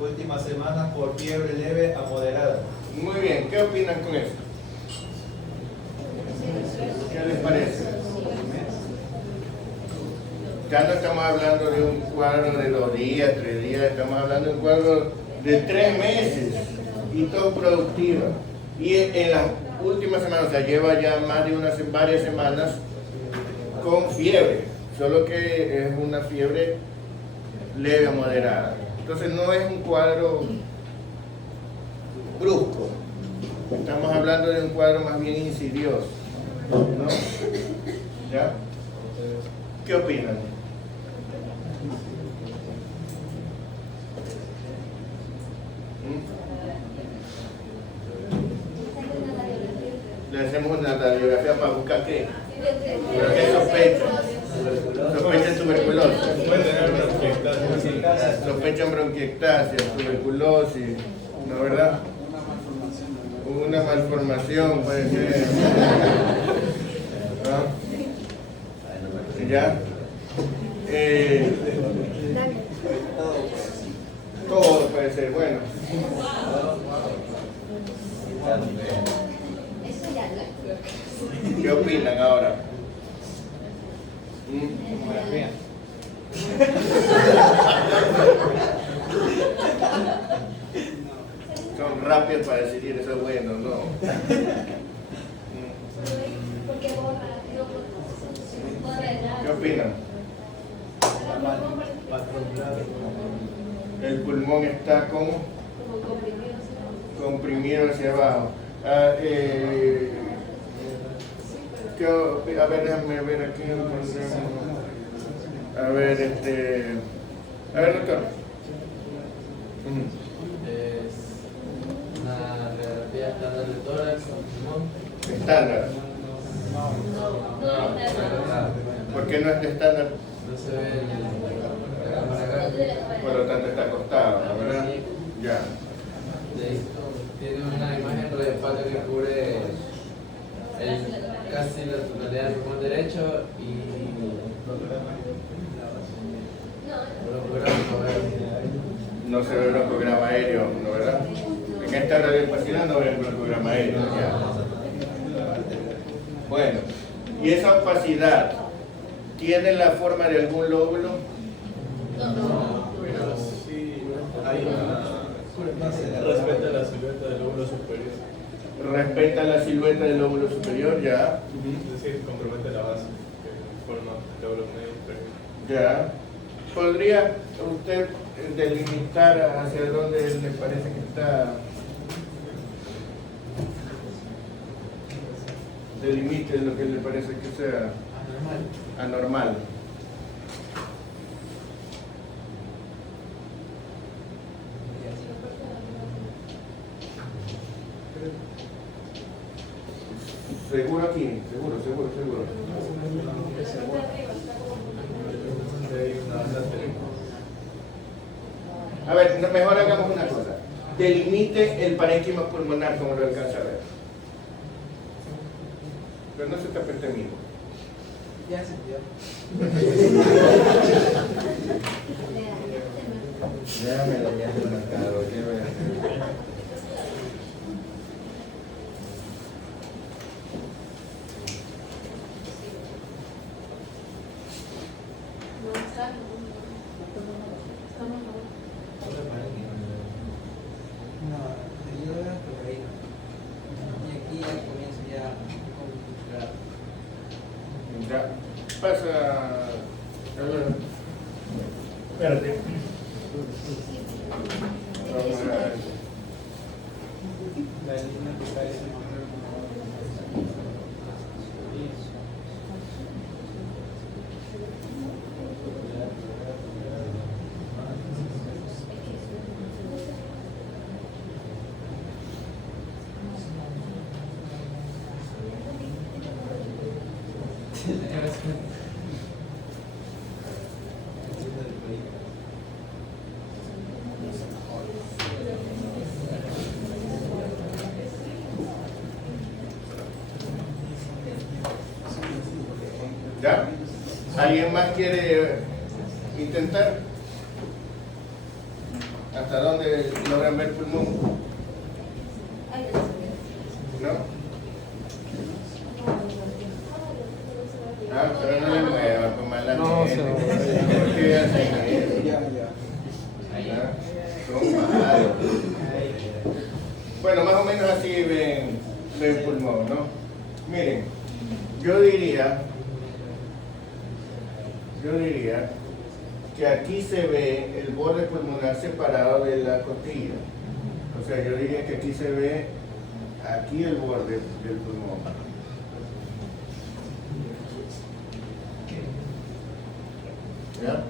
últimas semanas por fiebre leve a moderada. Muy bien, ¿qué opinan con esto? ¿Qué les parece? Ya no estamos hablando de un cuadro de 2 días, 3 días, estamos hablando de un cuadro de 3 meses y todo productivo. Y en las últimas semanas, o sea, lleva ya más de varias semanas con fiebre, solo que es una fiebre leve a moderada. Entonces no es un cuadro brusco, estamos hablando de un cuadro más bien insidioso, ¿no? ¿Ya? ¿Qué opinan? Le hacemos una radiografía para buscar qué. ¿Pero qué sospecha? Sospechan tuberculosis. Sospechan bronquiectasia, tuberculosis, ¿no, verdad? Una malformación puede ser. ¿No? ¿Ya? Todo puede ser bueno. ¿Qué opinan ahora? Son rápidos para decidir eso es bueno, ¿no? ¿Qué opinan? El pulmón está como comprimido hacia abajo. A ver, déjame ver aquí. A ver, a ver, doctor. Es una radiografía estándar de tórax con pulmón. Estándar. ¿Por qué no es de estándar? No se ve la cámara acá. Por lo tanto está acostado, ¿no? ¿Verdad? Ya. Tiene una imagen radiopática que cubre casi la totalidad del pulmón derecho y No se ve el broncograma aéreo, ¿no, verdad? En esta radiopacidad no ve el broncograma aéreo. Ya. Bueno, ¿y esa opacidad tiene la forma de algún lóbulo? Pero sí, hay respecto a la silueta del lóbulo superior. Respeta la silueta del lóbulo superior, ya. Es decir, compromete la base que forma el lóbulo medio superior. Ya. ¿Podría usted delimitar hacia dónde le parece que está? Delimite lo que le parece que sea anormal. Seguro aquí, seguro. A ver, mejor hagamos una cosa. Delimite el parénquima pulmonar como lo alcanza a ver. Pero no se te aperte mismo. Ya se vio. Déjame lo que hace el mercado, ¿qué voy a hacer? Ya, pasa. Espérate. Vamos a ver. ¿Ya? ¿Alguien más quiere intentar? Ajá. ¿Hasta dónde logran ver pulmón? ¿No? Ah, pero no le mueva con mala mente. ¿Por qué hacen eso? ¿Ah? Son malos. Bueno, más o menos así ven pulmón, ¿no? Miren, yo diría que aquí se ve el borde pulmonar separado de la costilla. O sea, yo diría que aquí se ve aquí el borde del pulmón. ¿Ya?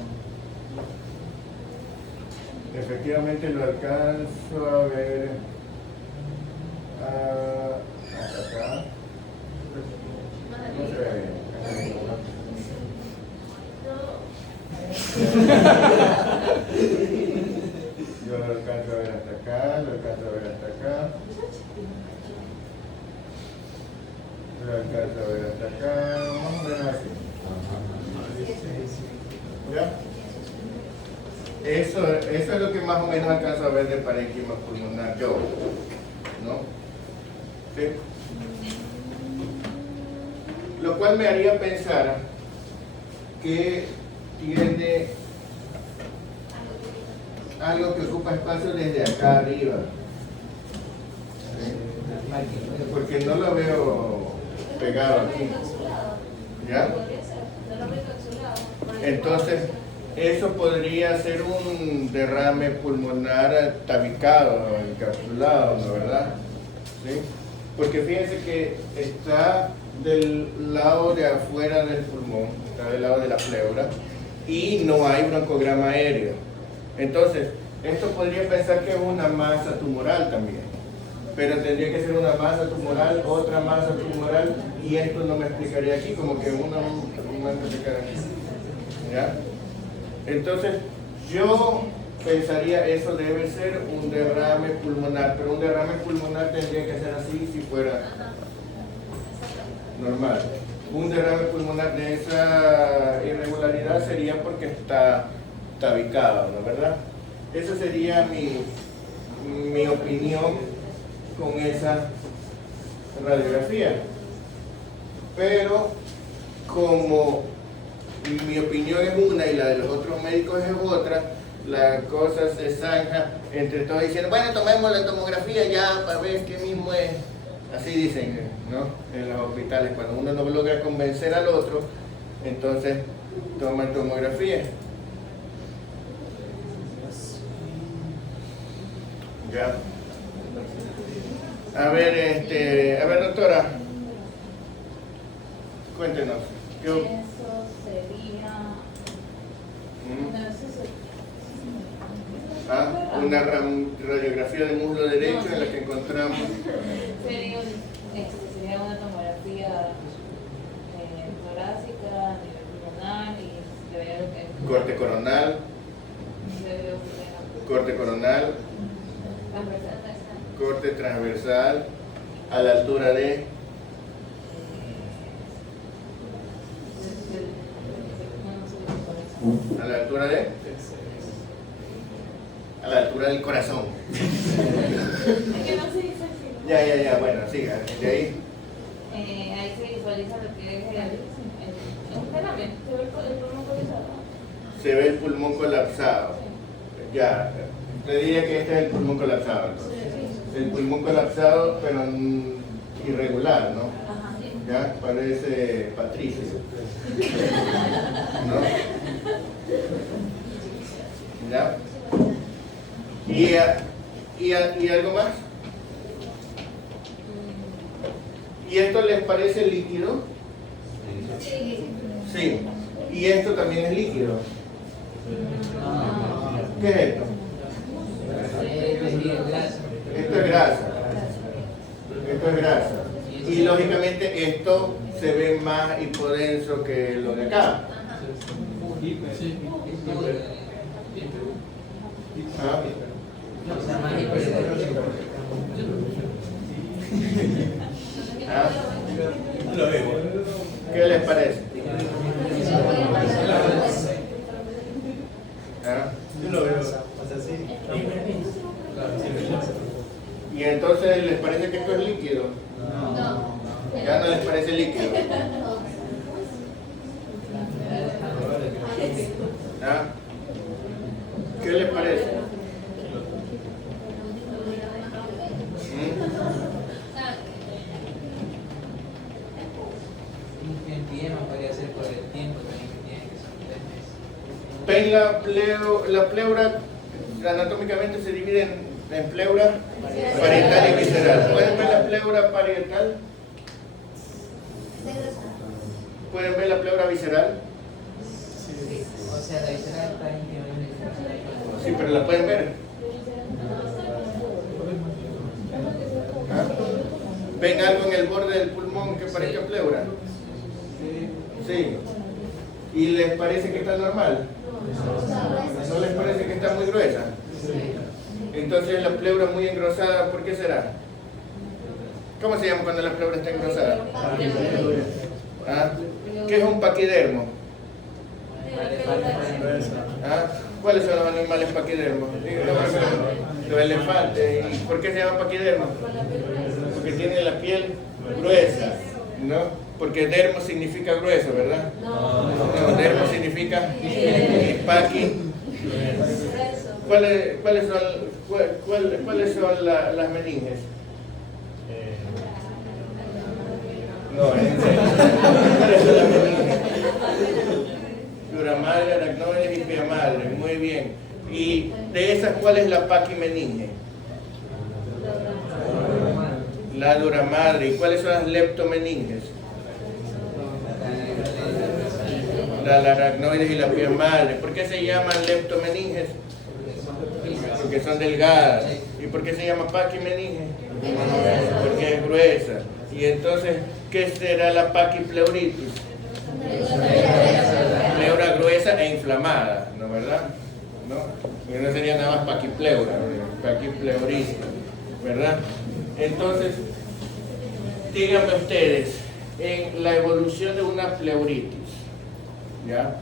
Efectivamente lo alcanzo a ver hasta acá. No se ve bien. Yo lo alcanzo a ver hasta acá, lo alcanzo a ver hasta acá. Lo alcanzo a ver hasta acá, más o menos así. ¿Ya? Eso es lo que más o menos alcanzo a ver de parénquima pulmonar yo, ¿no? ¿Sí? Lo cual me haría pensar que tiene algo que ocupa espacio desde acá arriba. ¿Sí? Porque no lo veo pegado aquí. ¿Ya? Entonces, eso podría ser un derrame pulmonar tabicado, encapsulado, ¿no? ¿Verdad? ¿Sí? Porque fíjense que está del lado de afuera del pulmón, está del lado de la pleura, y no hay broncograma aéreo. Entonces, esto podría pensar que es una masa tumoral también, pero tendría que ser una masa tumoral, otra masa tumoral, y esto no me explicaría aquí, como que una se queda aquí. ¿Ya? Entonces, yo pensaría eso debe ser un derrame pulmonar, pero un derrame pulmonar tendría que ser así si fuera normal. Un derrame pulmonar de esa irregularidad sería porque está tabicado, ¿no? ¿Verdad? Esa sería mi opinión con esa radiografía. Pero como mi opinión es una y la de los otros médicos es otra, la cosa se zanja entre todos diciendo, bueno, tomemos la tomografía ya para ver qué mismo es. Así dicen, ¿no? En los hospitales, cuando uno no logra convencer al otro, entonces toman tomografía. Ya. A ver, doctora, cuéntenos. Eso sería... Una radiografía de muslo derecho en la que encontramos... Sería una tomografía torácica, a nivel pulmonar y se vería lo que es... Corte coronal. Corte coronal. Corte transversal a la altura de... A la altura de... A la altura del corazón. Es que no se dice así. Ya, bueno, siga, de ahí. Ahí se visualiza lo que es un derrame, se ve el pulmón colapsado. Se ve el pulmón colapsado. Ya, te diría que este es el pulmón colapsado, entonces. El pulmón colapsado, pero irregular, ¿no? Ajá, sí. Ya, parece Patricio. ¿No? ¿Ya? ¿Y algo más? ¿Y esto les parece líquido? Sí. ¿Y esto también es líquido? ¿Qué es esto? Esto es grasa. Esto es grasa. Y lógicamente esto se ve más hipodenso que lo de acá. ¿Ah? ¿Ah? ¿Qué les parece? ¿Ah? Yo lo veo así. Y entonces les parece que esto es líquido. Ya no les parece líquido. ¿Ah? ¿Qué les parece? En pie no podría ser por el tiempo también que tiene, que son 3 meses. Ven la pleura anatómicamente se divide en pleura parietal y visceral. ¿Pueden ver la pleura parietal? ¿Pueden ver la pleura visceral? O sea, la visceral está íntimamente relacionada con Sí, pero la pueden ver. ¿Ah? ¿Ven algo en el borde del pulmón que parezca pleura? Sí. ¿Y les parece que está normal? ¿No les parece que está muy gruesa? Entonces la pleura muy engrosada, ¿por qué será? ¿Cómo se llama cuando la pleura está engrosada? ¿Ah? ¿Qué es un paquidermo? ¿Ah? ¿Cuáles son los animales paquidermos? Los elefantes. ¿Y por qué se llama paquidermo? Porque tienen la piel gruesa, ¿no? Porque dermo significa grueso, ¿verdad? No, dermo significa paqui. ¿Cuáles son las meninges? No, en serio. ¿Cuáles son las meninges? Duramadre, aracnoides y piamadre. Muy bien. ¿Y de esas cuál es la paquimeninge? La duramadre. ¿Y cuáles son las leptomeninges? La aracnoides y la piamadre. ¿Por qué se llaman leptomeninges? Porque son delgadas. ¿Y por qué se llama paquimeninge? Porque es gruesa. Y entonces, ¿qué será la paquipleuritis? Pleura gruesa e inflamada, ¿no verdad? ¿No? Porque no sería nada más paquipleura, paquipleuritis, ¿verdad? Entonces, díganme ustedes, en la evolución de una pleuritis, ¿ya?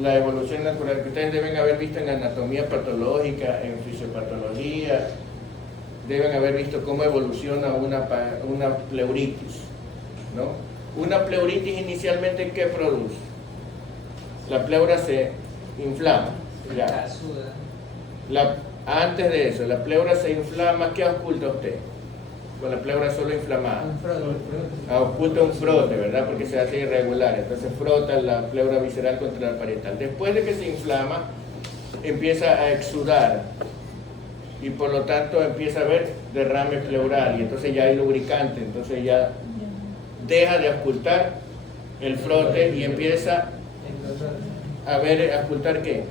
La evolución natural que ustedes deben haber visto en anatomía patológica, en fisiopatología, deben haber visto cómo evoluciona una pleuritis, ¿no? Una pleuritis inicialmente, ¿qué produce? La pleura se inflama. Ya. Antes de eso, la pleura se inflama, ¿qué oculta usted? Con la pleura solo inflamada. Oculta un frote, ¿verdad? Porque se hace irregular. Entonces frota la pleura visceral contra la parietal. Después de que se inflama, empieza a exudar. Y por lo tanto empieza a haber derrame pleural. Y entonces ya hay lubricante. Entonces ya deja de ocultar el frote y empieza a ver, ¿a ocultar qué?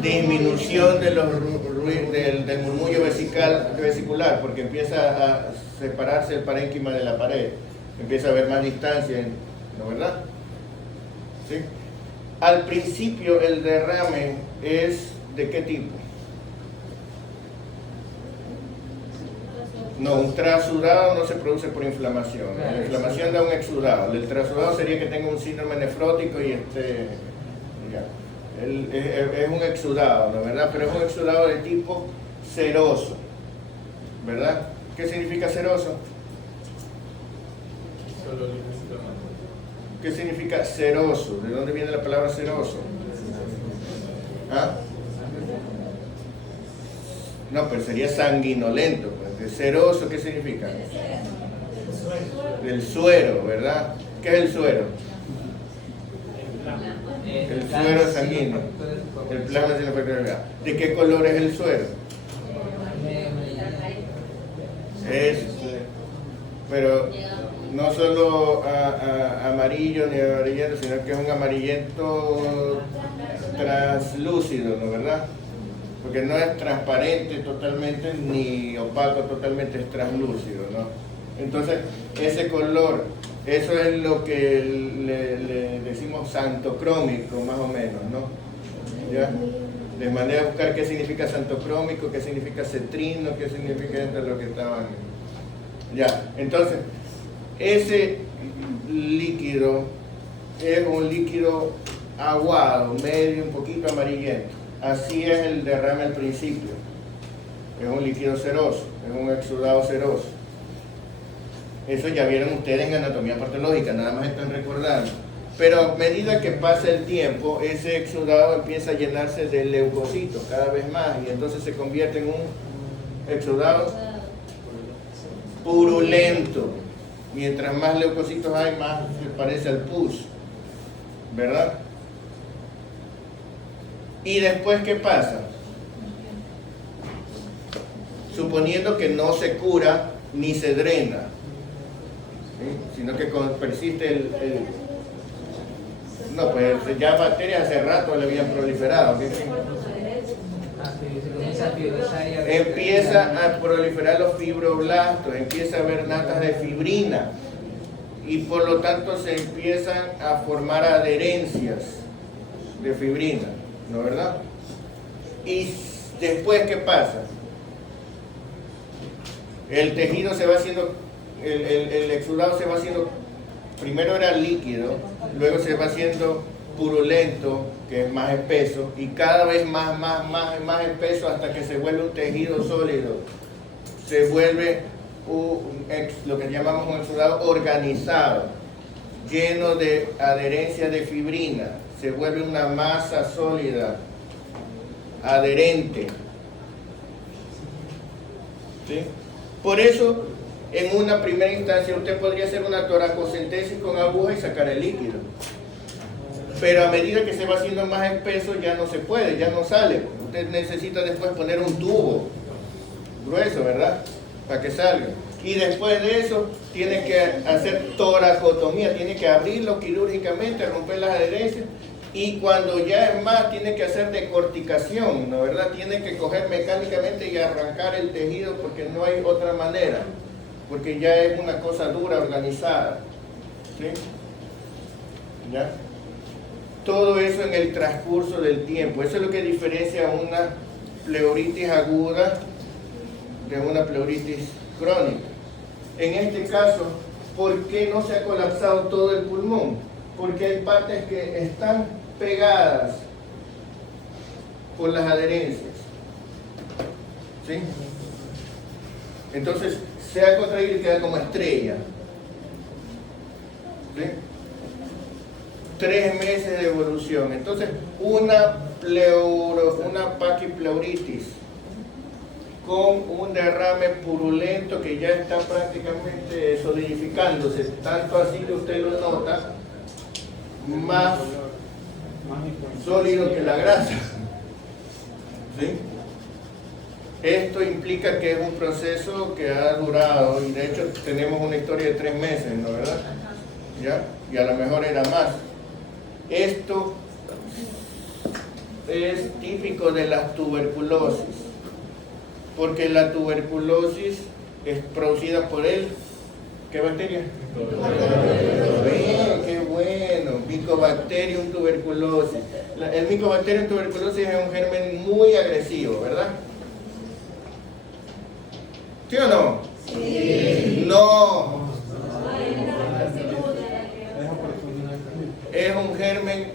Disminución de del murmullo vesicular, porque empieza a separarse el parénquima de la pared, empieza a haber más distancia, ¿no verdad? ¿Sí? Al principio el derrame es ¿de qué tipo? No, un trasudado no se produce por inflamación. La inflamación da un exudado. El trasudado sería que tenga un síndrome nefrótico y ya. Es un exudado, ¿no verdad? Pero es un exudado de tipo seroso, ¿verdad? ¿Qué significa seroso? ¿Qué significa seroso? ¿De dónde viene la palabra seroso? ¿Ah? No, pero sería sanguinolento. Pues. Seroso, ¿qué significa? Del suero, ¿verdad? ¿Qué es el suero? El suero sanguíneo. El plasma sin la factorialidad. ¿De qué color es el suero? Pero no solo amarillo ni amarillento, sino que es un amarillento translúcido, ¿no verdad? Porque no es transparente totalmente ni opaco totalmente, es translúcido, ¿no? Entonces, ese color, eso es lo que le decimos santocrómico, más o menos, ¿no? ¿Ya? De manera de buscar qué significa santocrómico, qué significa cetrino, qué significa entre lo que estaban. Ya, entonces, ese líquido es un líquido aguado, medio, un poquito amarillento. Así es el derrame al principio. es un líquido seroso, es un exudado seroso. Eso ya vieron ustedes en anatomía patológica, nada más están recordando. Pero a medida que pasa el tiempo, ese exudado empieza a llenarse de leucocitos cada vez más y entonces se convierte en un exudado purulento. Mientras más leucocitos hay, más se parece al pus, ¿verdad? Y después, ¿qué pasa? Suponiendo que no se cura ni se drena, ¿sí? Sino que persiste no, pues ya bacterias hace rato le habían proliferado, ¿sí? Empieza a proliferar los fibroblastos, empieza a haber natas de fibrina y por lo tanto se empiezan a formar adherencias de fibrina, ¿no verdad? Y después, ¿qué pasa? El tejido se va haciendo, el exudado se va haciendo, primero era líquido, luego se va haciendo purulento, que es más espeso, y cada vez más espeso hasta que se vuelve un tejido sólido. Se vuelve lo que llamamos un exudado organizado, lleno de adherencia de fibrina. Se vuelve una masa sólida, adherente. ¿Sí? Por eso, en una primera instancia, usted podría hacer una toracocentesis con aguja y sacar el líquido. Pero a medida que se va haciendo más espeso, ya no se puede, ya no sale. Usted necesita después poner un tubo grueso, ¿verdad? Para que salga. Y después de eso, tiene que hacer toracotomía, tiene que abrirlo quirúrgicamente, romper las adherencias. Y cuando ya es más, tiene que hacer decorticación, ¿no verdad? Tiene que coger mecánicamente y arrancar el tejido porque no hay otra manera. Porque ya es una cosa dura, organizada. ¿Sí? ¿Ya? Todo eso en el transcurso del tiempo. Eso es lo que diferencia una pleuritis aguda de una pleuritis crónica. En este caso, ¿por qué no se ha colapsado todo el pulmón? Porque hay partes que están pegadas por las adherencias. ¿Sí? Entonces, se ha contraído y queda como estrella. ¿Sí? 3 meses de evolución. Entonces, una paquipleuritis con un derrame purulento que ya está prácticamente solidificándose, tanto así que usted lo nota más sólido que la grasa. ¿Sí? Esto implica que es un proceso que ha durado, y de hecho tenemos una historia de 3 meses, ¿no verdad? ¿Ya? Y a lo mejor era más. Esto es típico de la tuberculosis, porque la tuberculosis es producida por ¿qué bacteria? Bien, qué bueno, Mycobacterium tuberculosis. El Mycobacterium tuberculosis es un germen muy agresivo, ¿verdad? ¿Sí o no? Sí. No. Es un germen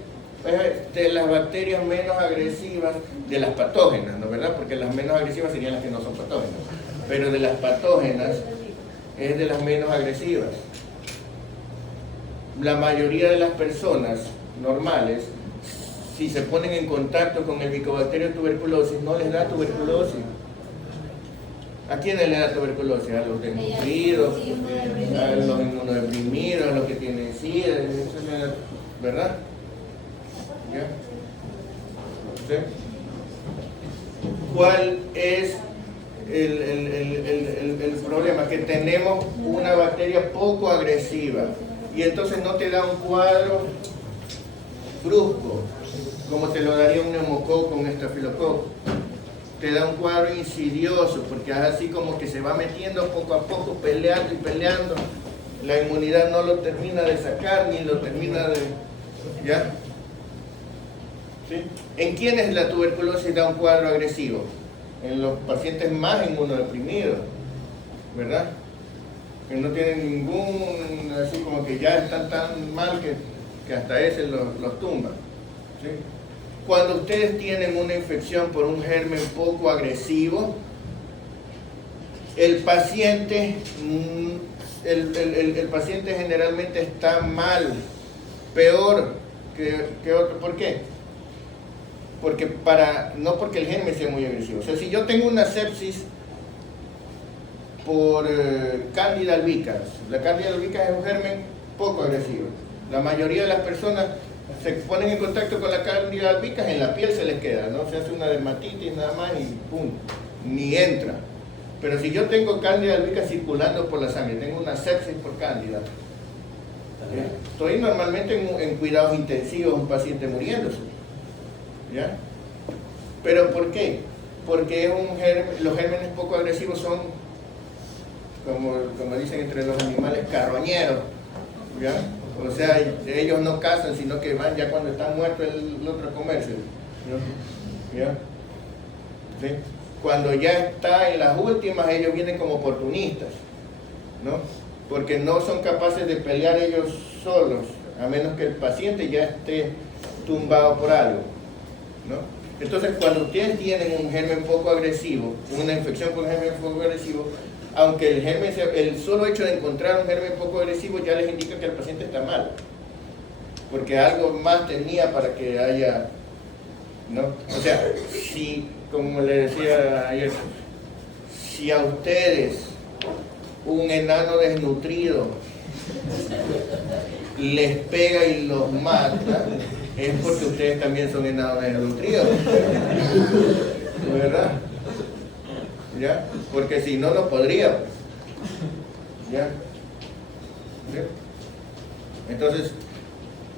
de las bacterias menos agresivas, de las patógenas, ¿no verdad? Porque las menos agresivas serían las que no son patógenas. Pero de las patógenas es de las menos agresivas. La mayoría de las personas normales, si se ponen en contacto con el Mycobacterium tuberculosis, no les da tuberculosis. ¿A quiénes le da tuberculosis? A los desnutridos, a los inmunodeprimidos, a los que tienen SIDA, ¿verdad? ¿Ya? ¿Sí? ¿Cuál es el problema? Que tenemos una bacteria poco agresiva y entonces no te da un cuadro brusco como te lo daría un neumococo, un estafilococo. Te da un cuadro insidioso porque es así como que se va metiendo poco a poco, peleando y peleando. La inmunidad no lo termina de sacar ni lo termina de... ¿Ya? ¿Sí? ¿En quiénes la tuberculosis da un cuadro agresivo? En los pacientes más inmunodeprimidos, ¿verdad? Que no tienen ningún, así como que ya están tan mal que hasta ese los tumba. ¿Sí? Cuando ustedes tienen una infección por un germen poco agresivo, el paciente, el paciente generalmente está mal, peor que otro. ¿Por qué? Porque no porque el germen sea muy agresivo. O sea, si yo tengo una sepsis por Candida albicans, la Candida albicans es un germen poco agresivo. La mayoría de las personas se ponen en contacto con la Candida albicans, en la piel se les queda, ¿no? Se hace una dermatitis nada más y pum, ni entra. Pero si yo tengo Candida albicans circulando por la sangre, tengo una sepsis por Candida, estoy normalmente en cuidados intensivos, un paciente muriéndose. ¿Ya? ¿Pero por qué? Porque los gérmenes poco agresivos son, como dicen entre los animales, carroñeros. ¿Ya? O sea, ellos no cazan, sino que van ya cuando están muertos el otro a comerse. ¿Ya? ¿Sí? Cuando ya está en las últimas, ellos vienen como oportunistas, ¿no? Porque no son capaces de pelear ellos solos, a menos que el paciente ya esté tumbado por algo, ¿no? Entonces, cuando ustedes tienen un germen poco agresivo, una infección por un germen poco agresivo, aunque el solo hecho de encontrar un germen poco agresivo ya les indica que el paciente está mal, porque algo más tenía para que haya, ¿no? O sea, si, como le decía ayer, si a ustedes un enano desnutrido les pega y los mata, es porque ustedes también son enanos desnutridos, ¿verdad? ¿Ya? Porque si no, no podríamos. ¿Ya? ¿Sí? Entonces,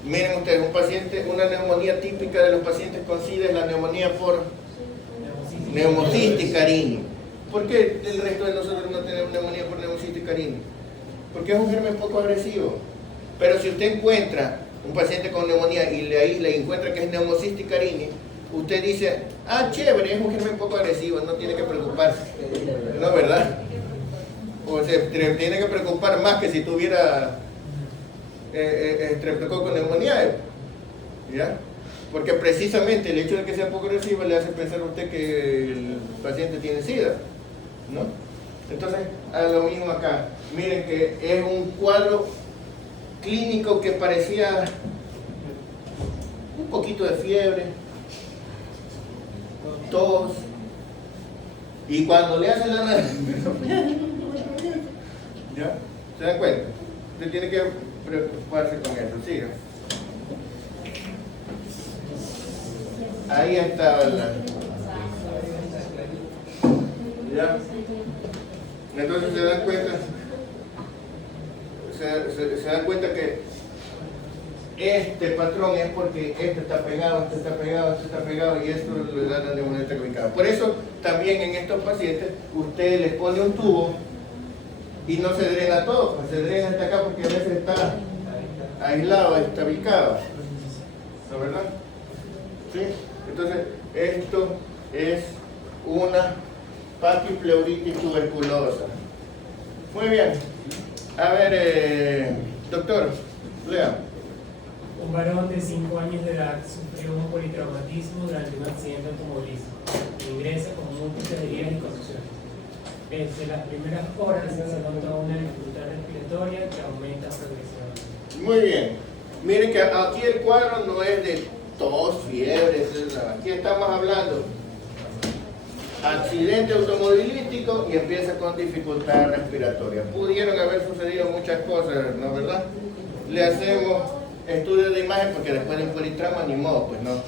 miren ustedes, un paciente, una neumonía típica de los pacientes con SIDA es la neumonía por Pneumocystis carini. ¿Por qué el resto de nosotros no tenemos neumonía por Pneumocystis carini? Porque es un germen poco agresivo. Pero si usted encuentra un paciente con neumonía y le aísla y encuentra que es Pneumocystis carini, usted dice, ah, chévere, es un germen poco agresivo, no tiene que preocuparse. No, ¿verdad? O sea, tiene que preocupar más que si tuviera estreptococo neumonía. ¿Ya? Porque precisamente el hecho de que sea poco agresivo le hace pensar a usted que el paciente tiene SIDA, ¿no? Entonces, a lo mismo acá. Miren que es un cuadro clínico que parecía un poquito de fiebre, tos, y cuando le hacen la ¿ya? ¿Se dan cuenta? Usted tiene que preocuparse con eso, siga. Ahí estaba ¿ya? Entonces se dan cuenta, se dan cuenta que este patrón es porque este está pegado, este está pegado, este está pegado, y esto le da la neumonía ubicada. Por eso también en estos pacientes usted les pone un tubo y no se drena todo, pues se drena hasta acá porque a veces está aislado, está ubicado, ¿no, verdad? ¿Sí? Entonces esto es una patipleuritis tuberculosa. Muy bien. A ver, doctor, lea. Un varón de 5 años de edad sufrió un politraumatismo durante un accidente automovilístico. Ingresa con múltiples heridas y contusiones. Desde las primeras horas se notó una dificultad respiratoria que aumenta progresivamente. Muy bien. Miren que aquí el cuadro no es de tos, fiebre, etc. Aquí estamos hablando accidente automovilístico y empieza con dificultad respiratoria. Pudieron haber sucedido muchas cosas, ¿no, verdad? Le hacemos estudios de imagen porque después del politrauma ni modo, pues no.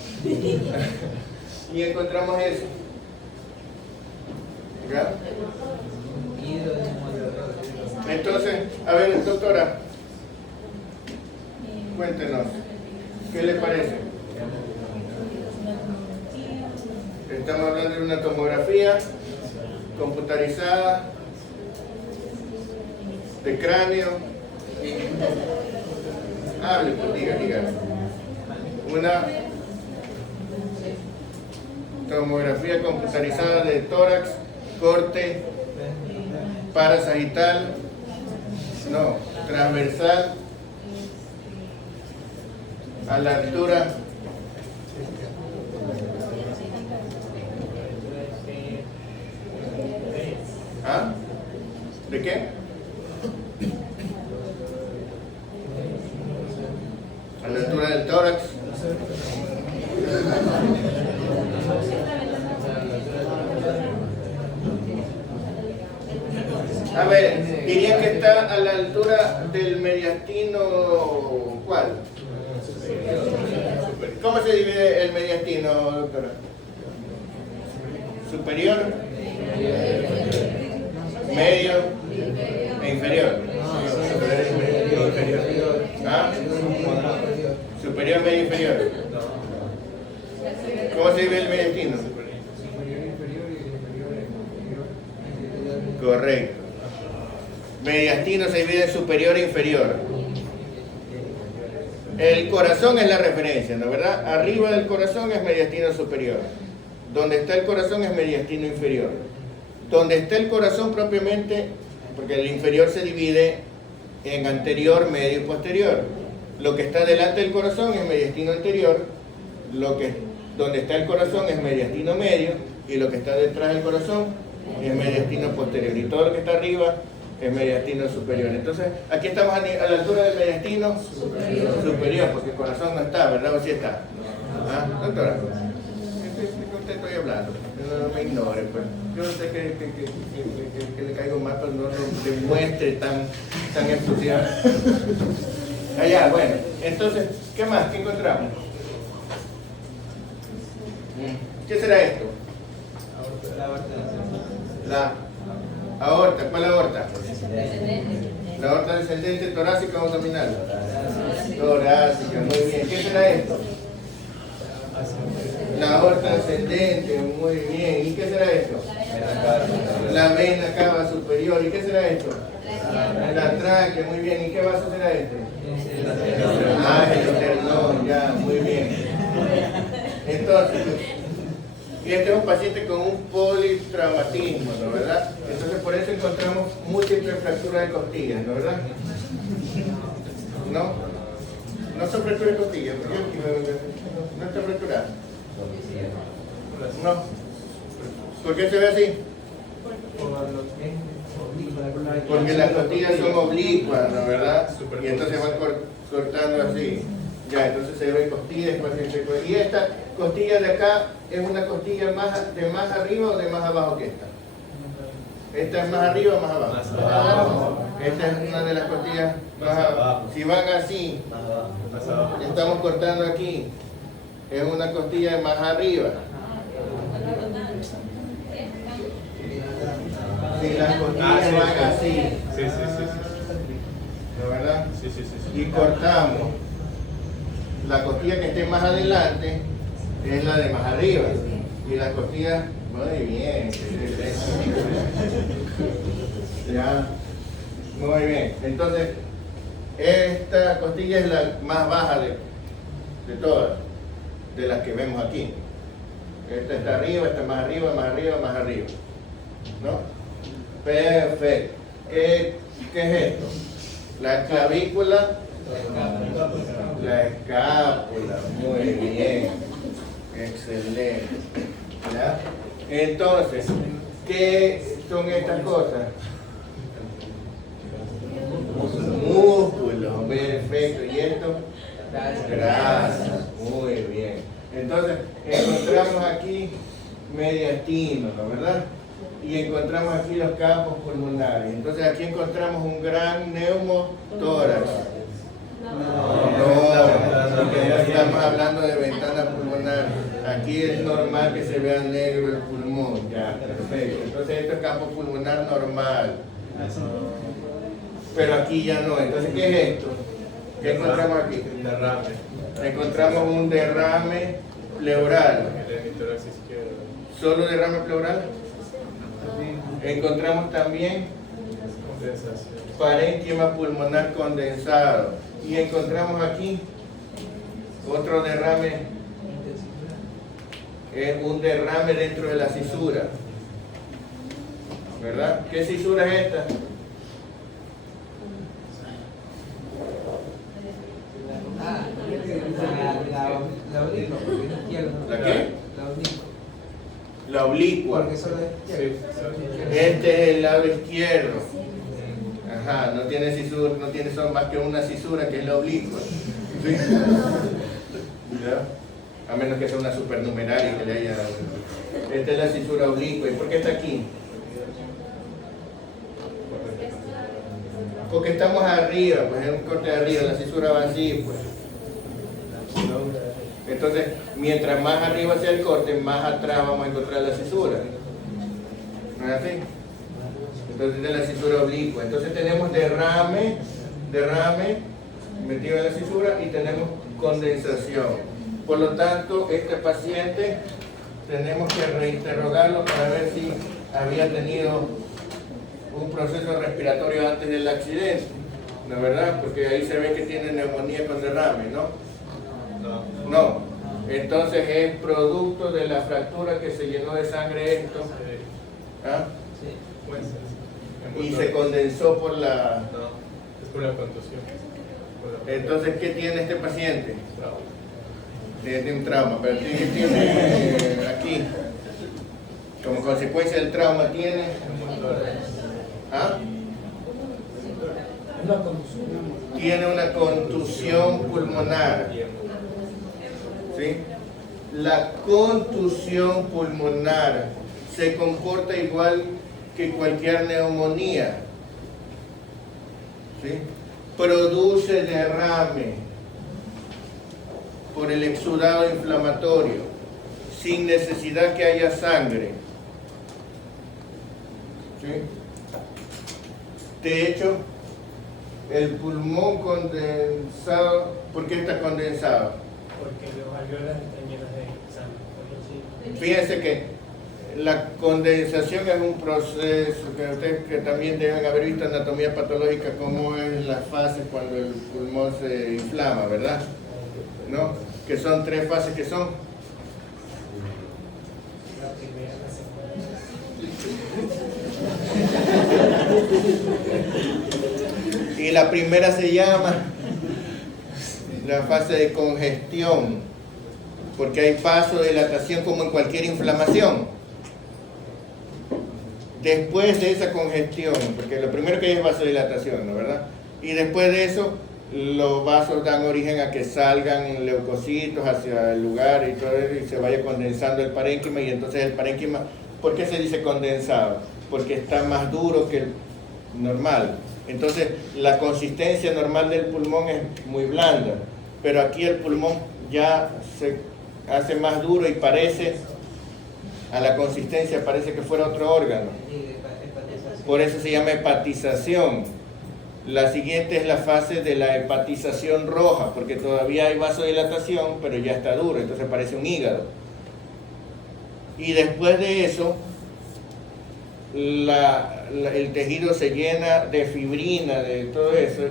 Y encontramos eso. ¿Ya? Entonces, a ver, doctora, cuéntenos, ¿qué le parece? Estamos hablando de una tomografía computarizada de cráneo. Hable, pues diga. Una tomografía computarizada de tórax, corte parasagital, no, transversal a la altura ¿De qué? A la altura del tórax. A ver, diría que está a la altura del mediastino, ¿cuál? ¿Cómo se divide el mediastino, doctora? ¿Superior? ¿Medio? ¿E inferior? ¿Ah? ¿Superior, medio, inferior? ¿Cómo se divide el mediastino? Correcto. Mediastino se divide en superior e inferior. El corazón es la referencia, ¿no verdad? Arriba del corazón es mediastino superior. Donde está el corazón es mediastino inferior. Donde está el corazón propiamente, porque el inferior se divide en anterior, medio y posterior. Lo que está delante del corazón es mediastino anterior. Donde está el corazón es mediastino medio. Y lo que está detrás del corazón es mediastino posterior. Y todo lo que está arriba es mediastino superior. Entonces, aquí estamos a la altura del mediastino superior, porque el corazón no está, ¿verdad? ¿O sí está? ¿Ah? Doctora, ¿qué usted estoy hablando? No me ignore, pues. Yo sé que le caigo mal, pero no lo demuestre tan entusiasta. Allá, bueno. Entonces, ¿qué más? ¿Qué encontramos? ¿Qué será esto? La aorta. ¿Cuál aorta? La aorta descendente, torácica o abdominal. Torácica, muy bien. ¿Qué será esto? La aorta ascendente, muy bien. ¿Y qué será esto? La vena cava superior. ¿Y qué será esto? La tráquea, muy bien. ¿Y qué vaso será este? El esternón, ya, muy bien. Entonces, y este es un paciente con un politraumatismo, ¿no verdad? Entonces por eso encontramos múltiples fracturas de costillas, ¿no verdad? ¿No? No son fracturas de costillas, no está fracturada. No. ¿Por qué se ve así? Porque las costillas son oblicuas, ¿no verdad? Y entonces van cortando así. Ya, entonces se ve costilla, después y esta costilla de acá es una costilla de más arriba o de más abajo que esta. Esta es más arriba o más abajo. Más abajo. Esta es una de las costillas más abajo. Si van así, Más abajo. estamos cortando aquí, es una costilla de más arriba. Si las costillas van así, Sí. ¿no verdad? Sí. Y cortamos. La costilla que esté más adelante es la de más arriba. Y la costilla, muy bien. Ya, muy bien. Entonces, esta costilla es la más baja de todas, de las que vemos aquí. Esta está arriba, esta más arriba, más arriba, más arriba. ¿No? Perfecto. ¿Qué es esto? La clavícula. La escápula, muy bien, excelente. ¿Ya? Entonces, ¿qué son estas cosas? Músculos, perfecto. ¿Y esto? Grasa, muy bien. Entonces, encontramos aquí mediastino, ¿no verdad? Y encontramos aquí los campos pulmonares. Entonces, aquí encontramos un gran neumotórax. No, porque no estamos hablando de ventana pulmonar. Aquí es normal que se vea negro el pulmón. Ya, perfecto. Entonces esto es campo pulmonar normal. Pero aquí ya no. Entonces, ¿qué es esto? ¿Qué encontramos aquí? Derrame. Encontramos un derrame pleural. El hemitórax izquierdo. ¿Solo derrame pleural? Encontramos también Condensación. parénquima pulmonar condensado. Y encontramos aquí otro derrame, un derrame dentro de la cisura, ¿verdad? ¿Qué cisura es esta? ¿La qué? La oblicua. Sí. Este es el lado izquierdo. Ajá, no tiene cisura, no tiene solo más que una cisura que es la oblicua. ¿Sí? ¿Ya? A menos que sea una supernumeraria que le haya... Esta es la cisura oblicua. ¿Y por qué está aquí? Porque estamos arriba, pues en un corte de arriba, la cisura va así, pues. Entonces, mientras más arriba sea el corte, más atrás vamos a encontrar la cisura. ¿No es así? Entonces, de la cisura oblicua. Entonces, tenemos derrame metido en la cisura y tenemos condensación. Por lo tanto, este paciente tenemos que reinterrogarlo para ver si había tenido un proceso respiratorio antes del accidente, ¿no es verdad? Porque ahí se ve que tiene neumonía con derrame, ¿no? No. Entonces es producto de la fractura que se llenó de sangre esto. ¿Ah? Puede ser. Y se condensó por la... No, es por la contusión. Entonces, ¿qué tiene este paciente? Bravo. Tiene un trauma, pero ¿qué tiene aquí? Como consecuencia del trauma tiene... ¿Ah? Una contusión. Tiene una contusión pulmonar. ¿Sí? La contusión pulmonar se comporta igual que cualquier neumonía. ¿Sí? Produce derrame por el exudado inflamatorio, sin necesidad que haya sangre. ¿Sí? De hecho, el pulmón condensado, ¿por qué está condensado? Porque los alveolas están llenos de sangre. Fíjense que la condensación es un proceso que ustedes que también deben haber visto en anatomía patológica, cómo es la fase cuando el pulmón se inflama, ¿verdad? ¿No? Que son 3 fases que son. La primera, la segunda. Y la primera se llama la fase de congestión, porque hay vasodilatación como en cualquier inflamación. Después de esa congestión, porque lo primero que hay es vasodilatación, ¿no verdad? Y después de eso, los vasos dan origen a que salgan leucocitos hacia el lugar y todo eso, y se vaya condensando el parénquima, y entonces el parénquima, ¿por qué se dice condensado? Porque está más duro que el normal. Entonces, la consistencia normal del pulmón es muy blanda, pero aquí el pulmón ya se hace más duro y parece, a la consistencia parece que fuera otro órgano. Por eso se llama hepatización. La siguiente es la fase de la hepatización roja, porque todavía hay vasodilatación, pero ya está duro, entonces parece un hígado. Y después de eso, el tejido se llena de fibrina, de todo eso,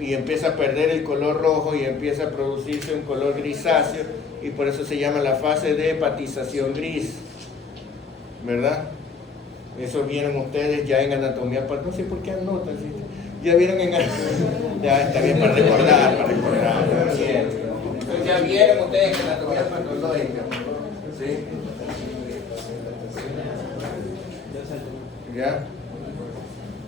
y empieza a perder el color rojo y empieza a producirse un color grisáceo, y por eso se llama la fase de hepatización gris, ¿verdad? Eso vieron ustedes ya en anatomía patológica, no sé por qué anotan, ¿sí? Ya vieron en ya está bien para recordar, ya vieron ustedes en anatomía patológica, ¿sí? ¿Ya?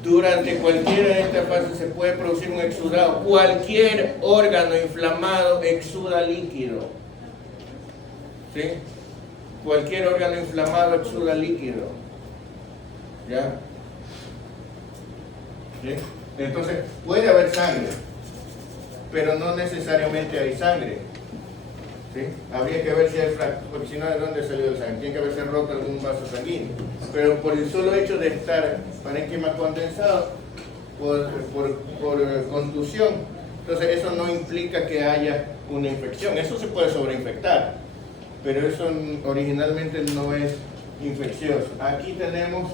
Durante cualquiera de estas fases se puede producir un exudado. Cualquier órgano inflamado exuda líquido. ¿Sí? Cualquier órgano inflamado exuda líquido. ¿Ya? ¿Sí? Entonces, puede haber sangre, pero no necesariamente hay sangre. ¿Sí? Habría que ver si hay fractura, porque si no, ¿de dónde salió el sangre? Tiene que haberse roto algún vaso sanguíneo. Pero por el solo hecho de estar parénquima condensado, por contusión, entonces eso no implica que haya una infección. Eso se puede sobreinfectar, pero eso originalmente no es infeccioso. Aquí tenemos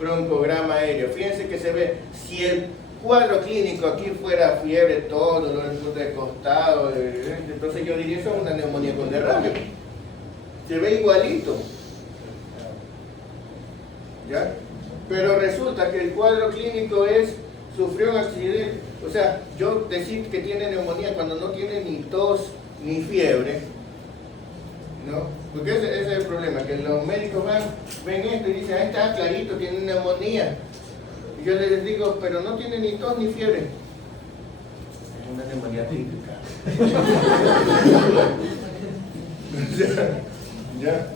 broncograma aéreo. Fíjense que se ve, si el cuadro clínico aquí fuera fiebre, todo, dolor de costado, entonces yo diría eso es una neumonía con derrame. Se ve igualito. ¿Ya? Pero resulta que el cuadro clínico es, sufrió un accidente. O sea, yo decir que tiene neumonía cuando no tiene ni tos ni fiebre, ¿no? Porque ese es el problema, que los médicos ven esto y dicen, ahí está clarito, tiene neumonía. Y yo les digo, pero no tiene ni tos ni fiebre. Es una neumonía típica. ¿Ya?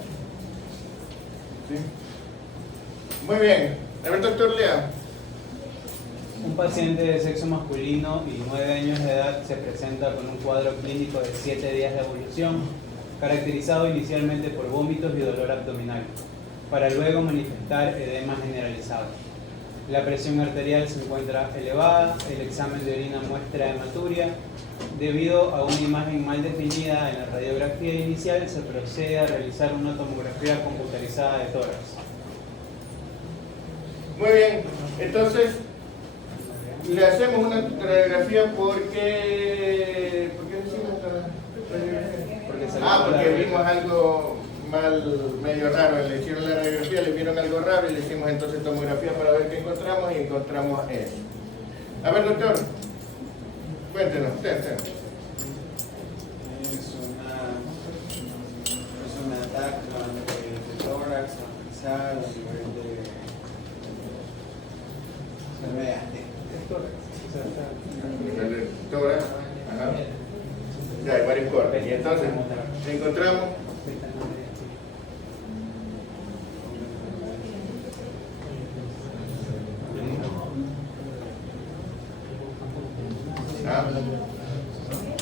¿Sí? Muy bien. A ver, doctor, lea. Un paciente de sexo masculino y 9 años de edad se presenta con un cuadro clínico de 7 días de evolución, caracterizado inicialmente por vómitos y dolor abdominal, para luego manifestar edema generalizado. La presión arterial se encuentra elevada, el examen de orina muestra hematuria. Debido a una imagen mal definida en la radiografía inicial, se procede a realizar una tomografía computarizada de tórax. Muy bien. Entonces, le hacemos una radiografía porque... ¿Por qué decimos esta radiografía? Porque vimos algo medio raro. Le hicieron la radiografía, le vieron algo raro y le hicimos entonces tomografía para ver qué encontramos y encontramos eso. A ver, doctor, cuéntenos, usted. Es un ataque de tórax, nasal, a nivel de Tórax. Ajá. Ya, hay varios cortes. Y entonces, encontramos...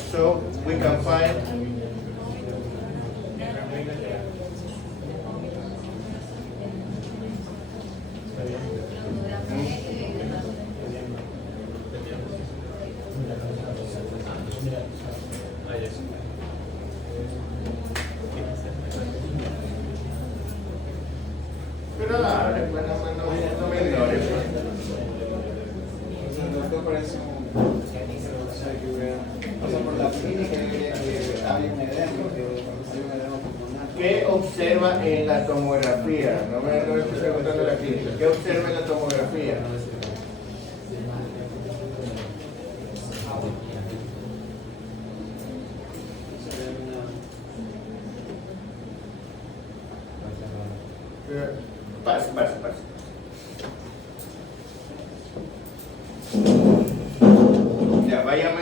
So we can find pero dale, pues no me ignores. El doctor parece un... Pasa por la clínica que hay un edema pulmonar. ¿Qué observa en la tomografía? No me estoy preguntando la clínica. ¿Qué observa en la tomografía? Pase. Ya, váyame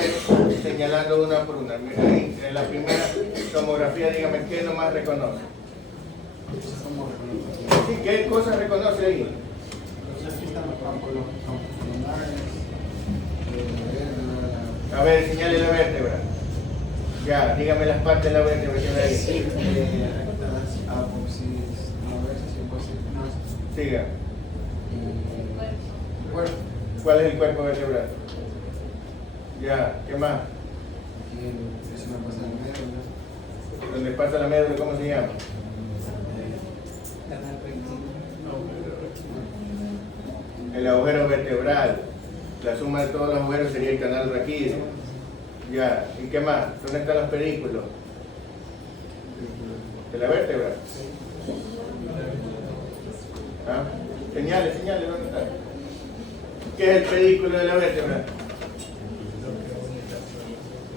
señalando una por una. Mira, ahí, en la primera tomografía, dígame, ¿qué es lo más reconoce? Sí, ¿qué cosas reconoce ahí? A ver, señale la vértebra. Ya, dígame las partes de la vértebra que ve ahí. Siga. ¿Cuál es el cuerpo vertebral? Ya, ¿qué más? ¿Dónde pasa la médula? ¿Cómo se llama? El agujero vertebral. La suma de todos los agujeros sería el canal raquídeo. Ya, ¿y qué más? ¿Dónde están los pedículos? ¿De la vértebra? ¿Ah? Señale, ¿dónde está? ¿Qué es el pedículo de la vértebra?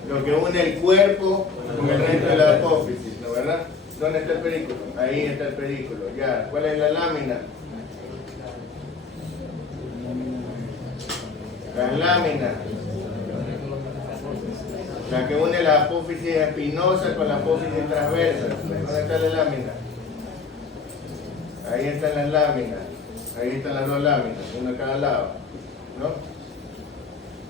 Lo que une el cuerpo con el resto de la apófisis, ¿no, verdad? ¿Dónde está el pedículo? Ahí está el pedículo, ya. ¿Cuál es la lámina? La lámina. La que une la apófisis espinosa con la apófisis transversa. ¿Dónde está la lámina? Ahí están las láminas. Ahí están las dos láminas, una a cada lado, ¿no?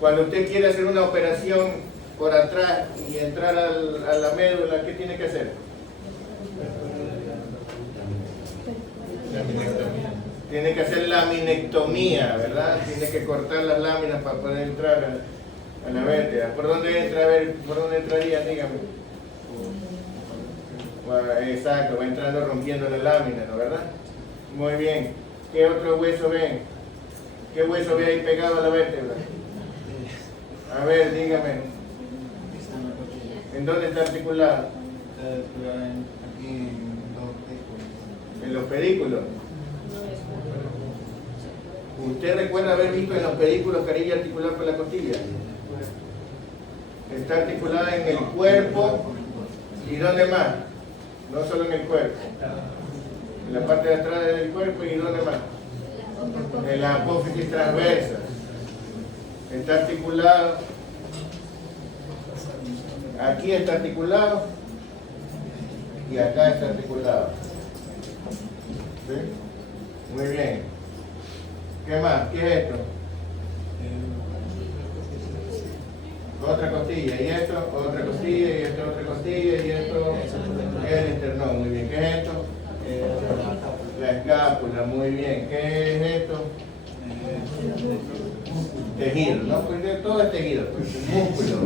Cuando usted quiere hacer una operación por atrás y entrar a la médula, ¿qué tiene que hacer? Tiene que hacer laminectomía, ¿verdad? Tiene que cortar las láminas para poder entrar a la vértebra. ¿Por dónde entra? A ver, ¿por dónde entraría? Dígame. Bueno, exacto, va entrando rompiendo la lámina, ¿no, verdad? Muy bien. ¿Qué otro hueso ven? ¿Qué hueso ve ahí pegado a la vértebra? A ver, dígame. ¿En dónde está articulado? Aquí En los pedículos. ¿Usted recuerda haber visto en los pedículos carilla articular por la costilla? Está articulada en el cuerpo. ¿Y dónde más? No solo en el cuerpo. En la parte de atrás del cuerpo. ¿Y dónde más? En la apófisis transversa. Está articulado. Aquí está articulado. Y acá está articulado. ¿Sí? Muy bien. ¿Qué más? ¿Qué es esto? Otra costilla, y esto, otra costilla, y esto, otra costilla, y esto es el esternón. Muy bien. ¿Qué es esto? La escápula. Muy bien. ¿Qué es esto? Tejido, ¿no? Pues todo es tejido, pues, músculo.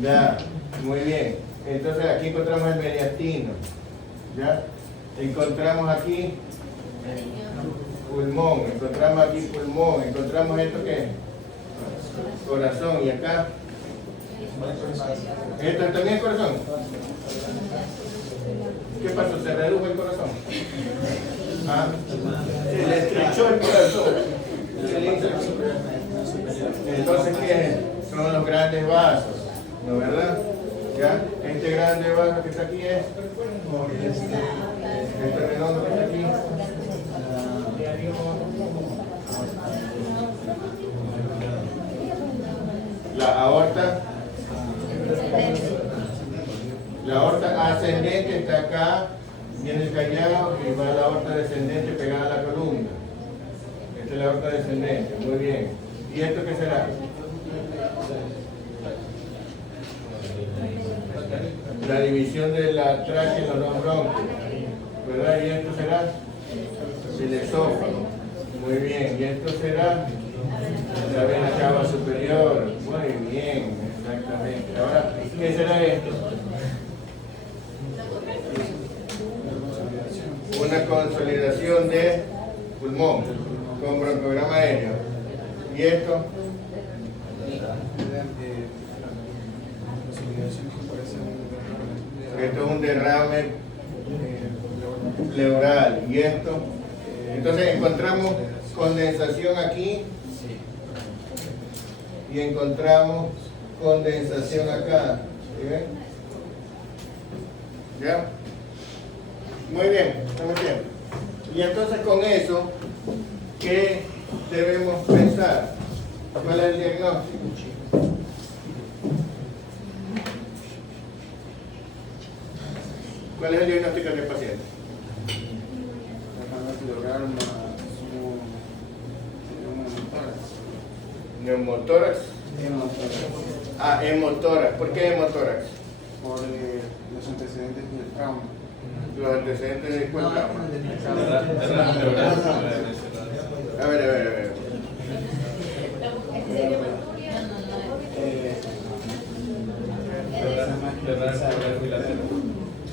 Ya, muy bien. Entonces aquí encontramos el mediastino. ¿Ya? Encontramos aquí pulmón, encontramos aquí pulmón, encontramos esto ¿qué? Corazón, y acá esto también es corazón. ¿Qué pasó? ¿Se redujo el corazón? ¿Ah? Se le estrechó el corazón. Entonces ¿qué? Son los grandes vasos, ¿no verdad? ¿Ya? Este grande vaso que está aquí es este redondo que está aquí. La aorta. La aorta ascendente está acá, viene el callado y va a la aorta descendente pegada a la columna. Esta es la aorta descendente, muy bien. ¿Y esto qué será? La división de la tráquea en los dos bronquios, ¿verdad? ¿Y esto será? El esófago. Muy bien. ¿Y esto será? La vena cava superior. Muy bien, exactamente. Ahora, ¿qué será esto? Una consolidación de pulmón con broncograma aéreo. ¿Y esto? Esto es un derrame pleural. ¿Y esto? Entonces encontramos condensación aquí y encontramos condensación acá. ¿Sí ven? ¿Ya? Muy bien, estamos bien. Y entonces con eso, ¿qué debemos pensar? ¿Cuál es el diagnóstico? ¿Cuál es el diagnóstico del paciente? Neumotórax. Ah, hemotórax. ¿Por qué hemotórax? Por los antecedentes del trauma. Los antecedentes de cuál trauma. A ver.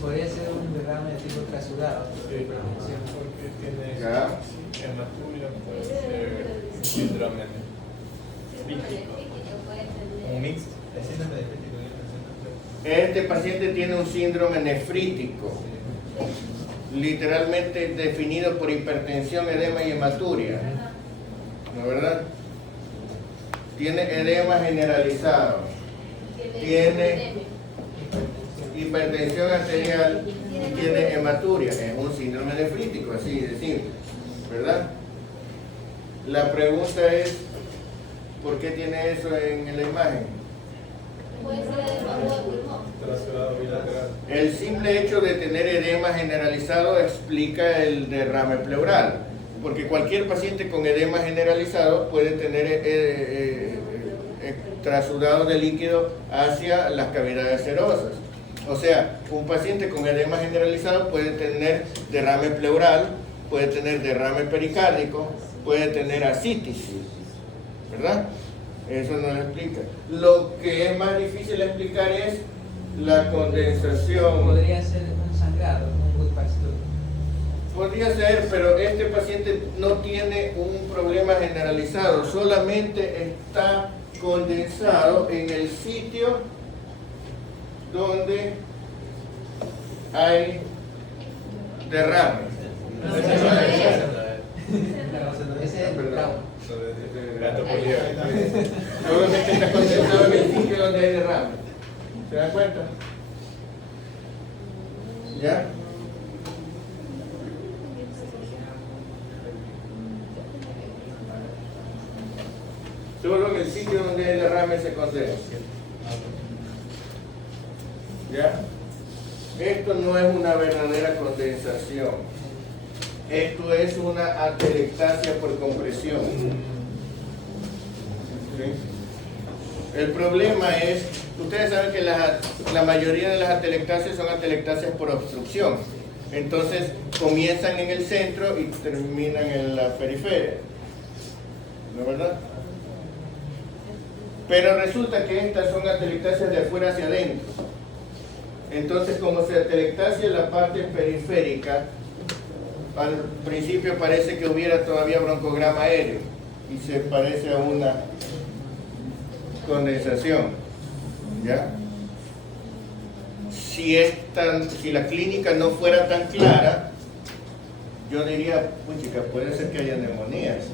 Podría ser un derrame de tipo trasulado. Porque tiene Ya. hematuria, puede ser síndrome nefrítico. Un mix. Este paciente tiene un síndrome nefrítico, literalmente definido por hipertensión, edema y hematuria, ¿no verdad? Tiene edema generalizado, tiene hipertensión arterial y tiene hematuria. Es un síndrome nefrítico, así de simple, ¿verdad? La pregunta es, ¿por qué tiene eso en la imagen? Traslado bilateral. El simple hecho de tener edema generalizado explica el derrame pleural, porque cualquier paciente con edema generalizado puede tener trasudado de líquido hacia las cavidades serosas. O sea, un paciente con edema generalizado puede tener derrame pleural, puede tener derrame pericárdico, puede tener ascitis, ¿verdad? Eso no lo explica. Lo que es más difícil de explicar es la condensación. Podría ser un sangrado, un Goodpasture. Podría ser, pero este paciente no tiene un problema generalizado, solamente está condensado en el sitio donde hay derrame. Ese es el trauma. Solamente está condensado en el sitio donde hay derrame. ¿Se dan cuenta? ¿Ya? Solo en el sitio donde hay derrame se condensa. ¿Ya? Esto no es una verdadera condensación. Esto es una atelectasia por compresión. ¿Sí? El problema es, ustedes saben que la mayoría de las atelectasias son atelectasias por obstrucción. Entonces comienzan en el centro y terminan en la periferia. ¿No es verdad? Pero resulta que estas son atelectasias de afuera hacia adentro. Entonces, como se atelectasia la parte periférica, al principio parece que hubiera todavía broncograma aéreo y se parece a una condensación. ¿Ya? Si la clínica no fuera tan clara, yo diría, puchica, puede ser que haya neumonías.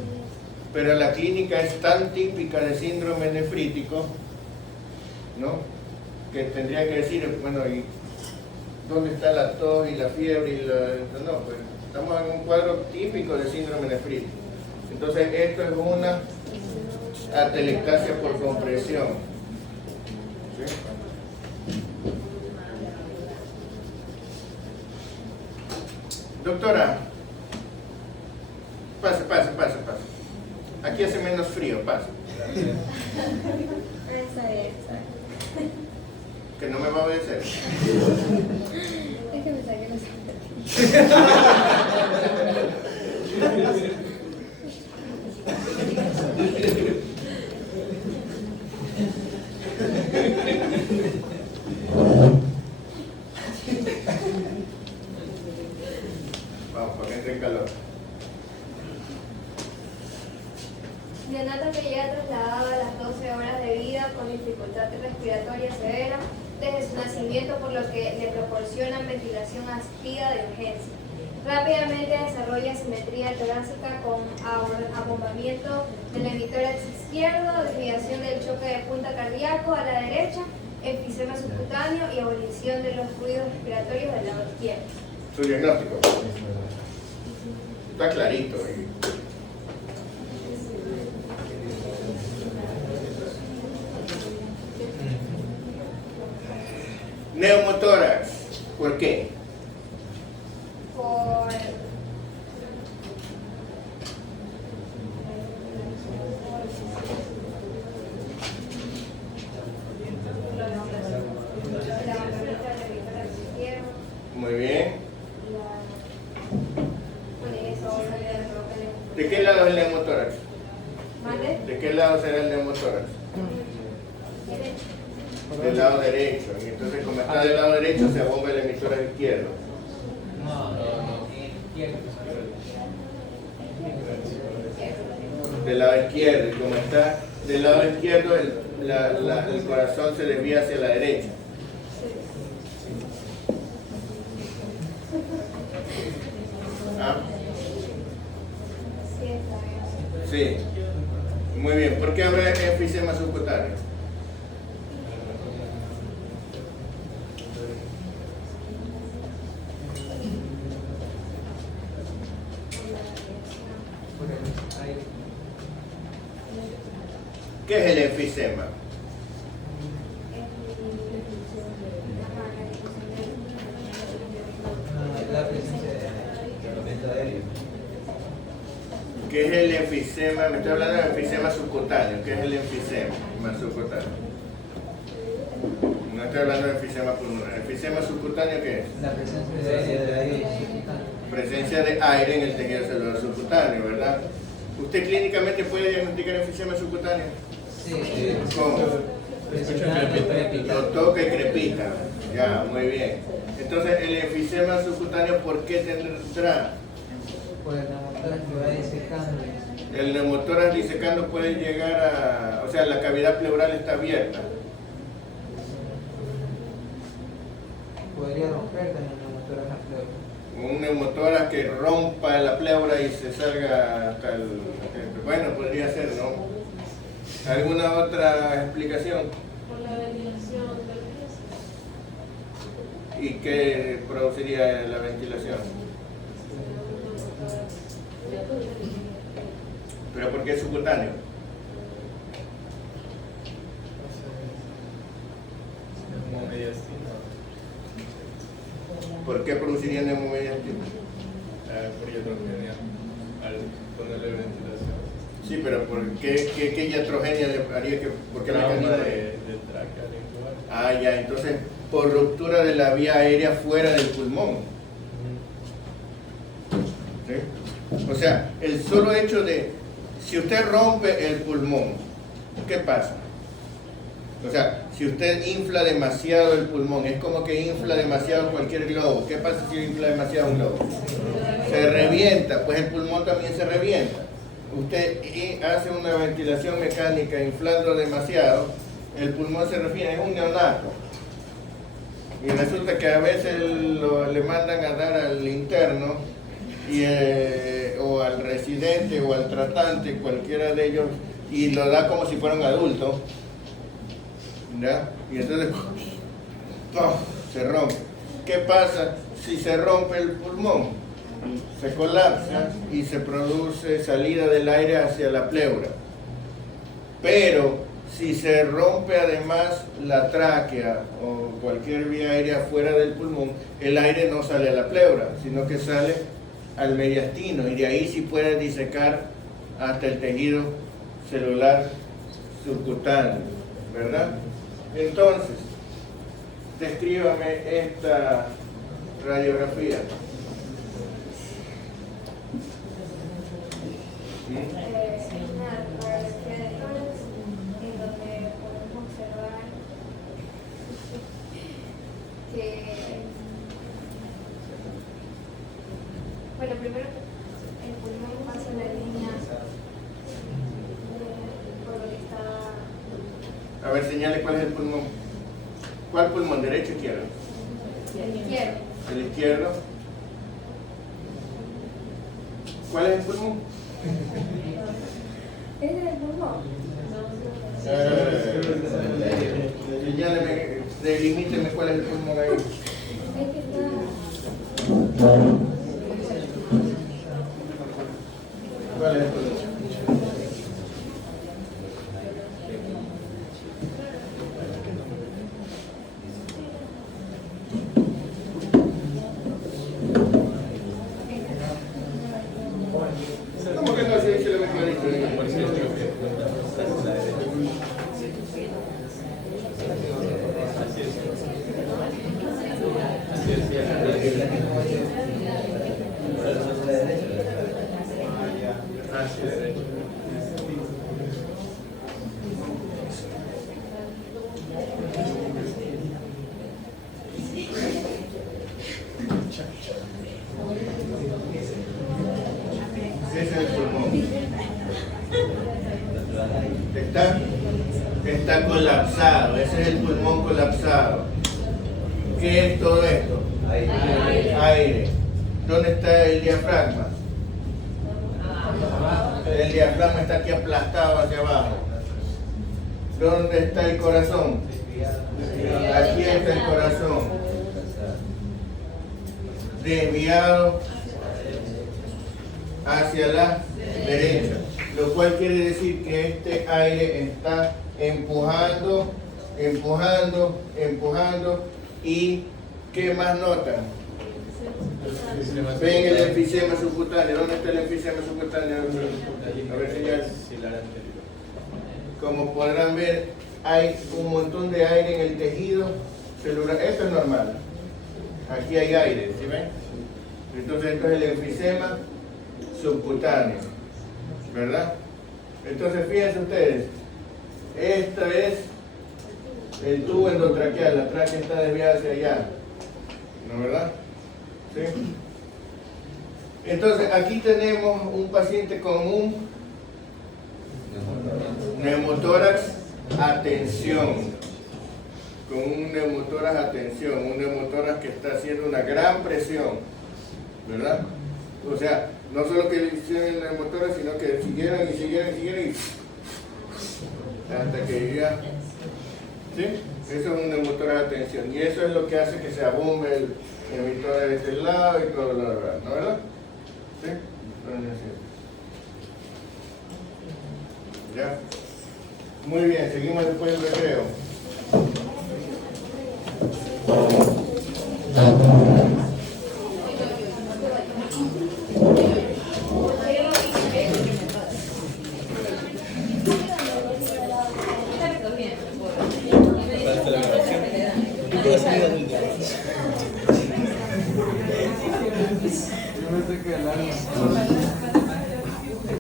Pero la clínica es tan típica de síndrome nefrítico, ¿no?, que tendría que decir, bueno, ¿y dónde está la tos y la fiebre? No, pues estamos en un cuadro típico de síndrome nefrítico. Entonces, esto es una atelectasia por compresión. ¿Sí? Doctora, pase. Aquí hace menos frío, pase. Que no me va a obedecer. Es que me saqué los Vamos, porque entre en calor. Neonato que llega trasladado a las 12 horas de vida con dificultad respiratoria severa desde su nacimiento, por lo que le proporcionan ventilación asistida de urgencia. Rápidamente desarrolla simetría torácica con abombamiento del hemitórax izquierdo, desviación del choque de punta cardíaco a la derecha, enfisema subcutáneo y abolición de los ruidos respiratorios del lado izquierdo. Su diagnóstico. Está clarito. Neumotórax. ¿Por qué? Por Muy bien. ¿De qué lado es el neumotórax? ¿De qué lado será el neumotórax? Del lado derecho. Y entonces, como está del lado derecho, se abomba el hemitórax izquierdo. Del lado izquierdo. Y como está del lado izquierdo, el corazón se desvía hacia la derecha. ¿Ah? Sí. Muy bien. ¿Por qué habrá enfisema subcutáneo? ¿Qué es el enfisema? La presencia de elemento aéreo. ¿Qué es el enfisema? Me estoy hablando del enfisema subcutáneo. ¿Qué es el enfisema subcutáneo? No estoy hablando del enfisema pulmonar. ¿El enfisema subcutáneo qué es? La presencia de aire. Presencia de aire en el tejido celular subcutáneo, ¿verdad? ¿Usted clínicamente puede diagnosticar enfisema subcutáneo? Sí. ¿Cómo? Lo toca y crepita. Ya, muy bien. Entonces, el enfisema subcutáneo, ¿por qué tendrá? Pues la motora que va disecando. El neumotórax disecando puede llegar a... O sea, la cavidad pleural está abierta. Podría romper también la motora en la pleura. Un neumotórax que rompa la pleura y se salga hasta el... Bueno, podría ser, ¿no? ¿Alguna otra explicación? Por la ventilación del riesgo. ¿Y qué produciría la ventilación? ¿Pero por qué subcutáneo? ¿Por qué produciría neumomediastino? Por iatrogenia, al ponerle ventilación. Sí, pero ¿por qué iatrogenia le haría que, por qué Trauma mecanismo? de tráquea al intubar. Ah, ya, entonces por ruptura de la vía aérea fuera del pulmón. ¿Sí? O sea, el solo hecho de, si usted rompe el pulmón, ¿qué pasa? O sea, si usted infla demasiado el pulmón, es como que infla demasiado cualquier globo. ¿Qué pasa si infla demasiado un globo? Se revienta, pues el pulmón también se revienta. Usted hace una ventilación mecánica inflando demasiado, el pulmón se refiere, es un neonato. Y resulta que a veces le mandan a dar al interno o al residente o al tratante, cualquiera de ellos, y lo da como si fuera un adulto. ¿Ya? Y entonces ¡puf! Se rompe. ¿Qué pasa si se rompe el pulmón? Se colapsa y se produce salida del aire hacia la pleura. Pero si se rompe además la tráquea o cualquier vía aérea fuera del pulmón, el aire no sale a la pleura, sino que sale al mediastino, y de ahí sí puede disecar hasta el tejido celular subcutáneo, ¿verdad? Entonces, descríbame esta radiografía. Es una radiografía de tórax en donde podemos observar que, bueno, primero el pulmón pasa la línea por lo que está. A ver, señale cuál es el pulmón. ¿Cuál pulmón? ¿Derecho o izquierdo? Izquierdo. El izquierdo. ¿Cuál es el pulmón? ¿Es el pulmón? Señáleme, delimíteme cuál es el pulmón ahí. Es que está. ¿Cuál es el pulmón? ¿Cómo que no? Si se lo ve clarito. Hacia derecho. Ese es el pulmón. Está colapsado, ese es el pulmón colapsado. ¿Qué es todo esto? Aire. ¿Dónde está el diafragma? El diafragma está aquí aplastado hacia abajo. ¿Dónde está el corazón? Aquí está el corazón. Desviado hacia la derecha, lo cual quiere decir que este aire está empujando, y ¿qué más notan? Ven el enfisema subcutáneo. ¿Dónde está el enfisema subcutáneo? A ver, señal. Como podrán ver, hay un montón de aire en el tejido celular. Esto es normal. Aquí hay aire, ¿sí ven? Entonces esto es el enfisema subcutáneo, ¿verdad? Entonces fíjense ustedes, esta es el tubo endotraqueal, la tráquea está desviada hacia allá, ¿no, verdad? ¿Sí? Entonces aquí tenemos un paciente con un neumotórax atención, un neumotórax que está haciendo una gran presión, ¿verdad? O sea, no solo que le hicieron el neumotórax, sino que siguieron y hasta que ya, ¿sí? Eso es un neumotórax de tensión, y eso es lo que hace que se abombe el emitor de este lado y todo lo demás, ¿no, verdad? ¿Sí? ¿Ya? Muy bien, seguimos después del recreo. Yo me estoy quedando.